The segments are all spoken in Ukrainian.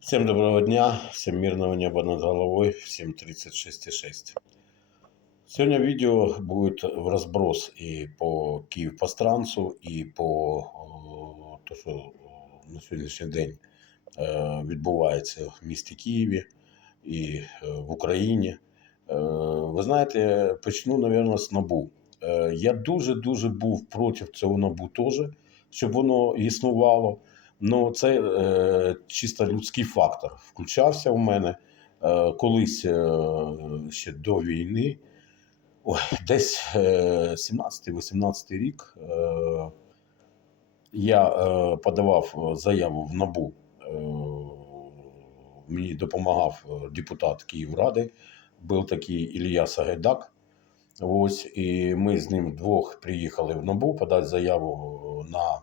Всем доброго дня, всем мирного неба над головой, всем 36,6. Сегодня видео будет в разброс и по Київ-Постранцу, і по о, то, що на сьогоднішній день е, відбувається в місті Києві і е, в Україні. Е, ви знаєте, почну, мабуть, з НАБУ. Е, я дуже-дуже був проти цього НАБУ теж, щоб воно існувало. Ну, це е, чисто людський фактор включався в мене е, колись е, ще до війни. Ой, десь е, 17-18 рік е, я е, подавав заяву в НАБУ. Е, мені допомагав е, депутат Київради, був такий Ілля Сагайдак. Ось, і ми з ним двох приїхали в НАБУ подати заяву на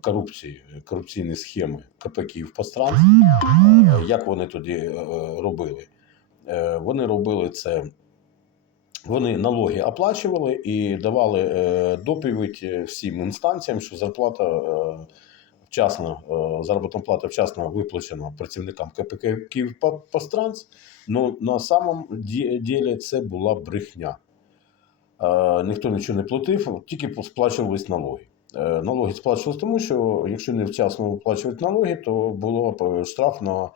корупції, корупційні схеми КП «Київпостранс». Е, Як вони тоді е, робили? Е, Вони робили це, вони налоги оплачували і давали е, доповідь е, всім інстанціям, що зарплата е, вчасно, е, заробітна плата вчасно виплачена працівникам КП «Київпостранс», але на самом ділі це була брехня. Е, Ніхто нічого не платив, тільки сплачувались налоги. Е, Налоги сплачувалися тому, що якщо не вчасно виплачувати налоги, то було е, штраф на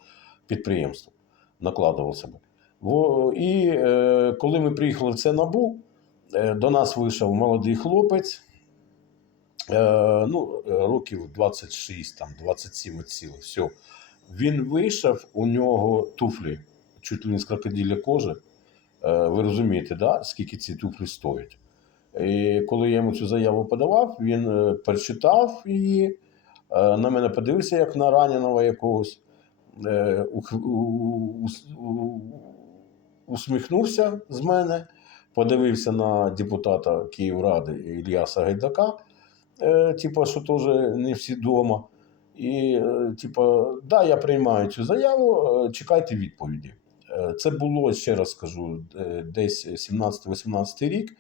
підприємство, накладував себе. Во- І е, коли ми приїхали в це набу, до нас вийшов молодий хлопець, ну, років 26, там, 27 от все. Він вийшов, у нього туфлі чуть ли не з крокодилля кожи. Ви розумієте, да, скільки ці туфлі стоять. І коли я йому цю заяву подавав, він е, прочитав її, е, на мене подивився, як на раненого якогось, е, усміхнувся з мене, подивився на депутата Київради Ілля Сагайдака, е, типу, що теж не всі вдома. І, типу, да, я приймаю цю заяву, чекайте відповіді. Це було, ще раз скажу, десь 17-18 рік.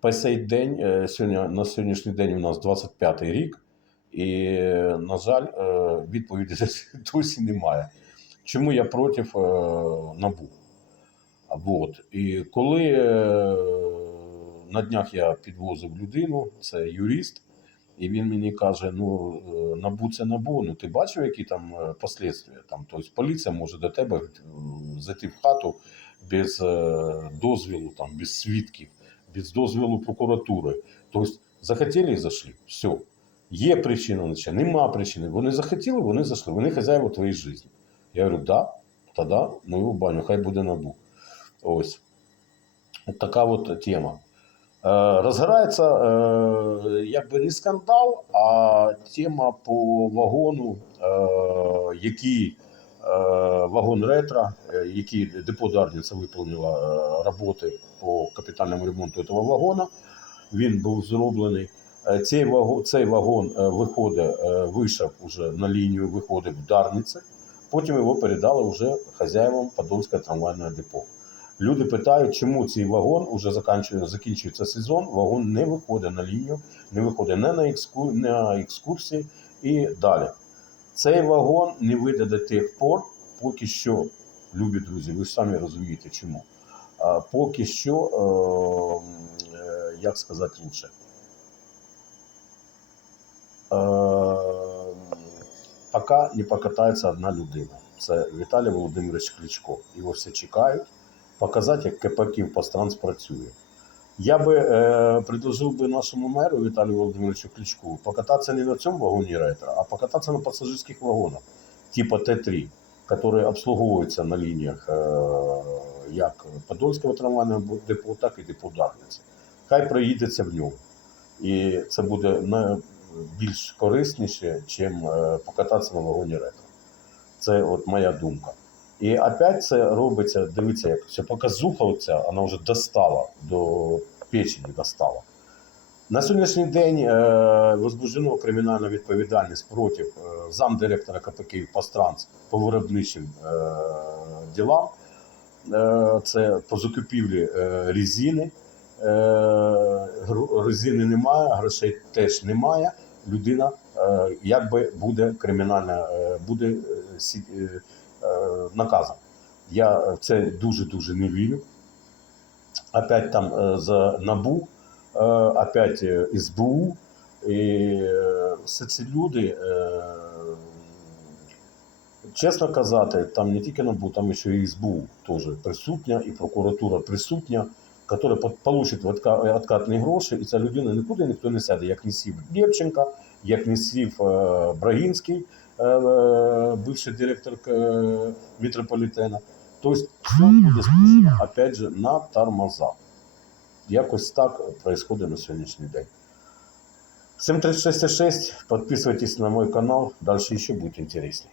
По цей день, е, сьогодні, на сьогоднішній день у нас 25-й рік, і, на жаль, е, відповіді досі немає. Чому я проти е, НАБУ? А, Вот. І коли на днях я підвозив людину, це юрист, і він мені каже: ну, НАБУ це НАБУ, ну ти бачив, які там послідствия? Там, тобто поліція може до тебе зайти в хату без дозвілу, там, без свідків, без дозволу прокуратури. Тобто захотіли і зайшли. Все. Є причина, наче, нема причини. Вони захотіли, вони зайшли, вони хазяїва твоєї житті. Я говорю, да, тоді ну його в баню, хай буде НАБУ. Ось. Така от тема. Е, Розгорається е, якби не скандал, а тема по вагону, е, який вагон ретро, який депо Дарниця виповнила е, роботи по капітальному ремонту цього вагона. Він був зроблений. Е, Цей вагон, цей вагон виходить, е, вийшов уже на лінію, виходить в Дарниці. Потім його передали вже хазяївам Подольського трамвайного депо. Люди питають, чому цей вагон закінчує, закінчується сезон, вагон не виходить на лінію, не виходить не на, екскур, на екскурсії і далі. Цей вагон не вийде до тих пор, поки що, любі друзі, ви ж самі розумієте чому. А, поки що, е, е, як сказати лучше, е, поки не покатається одна людина. Це Віталій Володимирович Кличко. Його всі чекають показати, як КП «Київпостранс» працює. Я би е, предложив би нашому меру Віталію Володимировичу Кличку покататися не на цьому вагоні ретро, а покататися на пасажирських вагонах, типа Т-3, які обслуговуються на лініях е, як Подольського трамвайного депо, так і депо Дарниці. Хай проїдеться в ньому. І це буде більш корисніше, ніж покататися на вагоні ретро. Це от моя думка. І опять це робиться, дивіться, як ця показуха оця, вона вже достала до печені достала. На сьогоднішній день е, возбуждено кримінальну відповідальність проти е, замдиректора КП «Київпостранс» по виробничим е, ділам. Це по закупівлі резини. Резини немає, грошей теж немає. Людина якби буде кримінальна, буде наказом. Я в це дуже-дуже не вірю. Опять там за НАБУ, опять е, СБУ. І е, все ці люди, е, чесно казати, там не тільки НАБУ, там ще і СБУ теж присутня, і прокуратура присутня, яка получить відкатні гроші, і ця людина нікуди ніхто не сяде, як не сів Лєвченка, як не сів е, Брагінський, е, е, бивший директор е, метрополітена. Тобто все буде спущено, опять же, на тормоза. Якось так происходит на сьогоднішній день. 736.6, подписывайтесь на мой канал, дальше еще будет интереснее.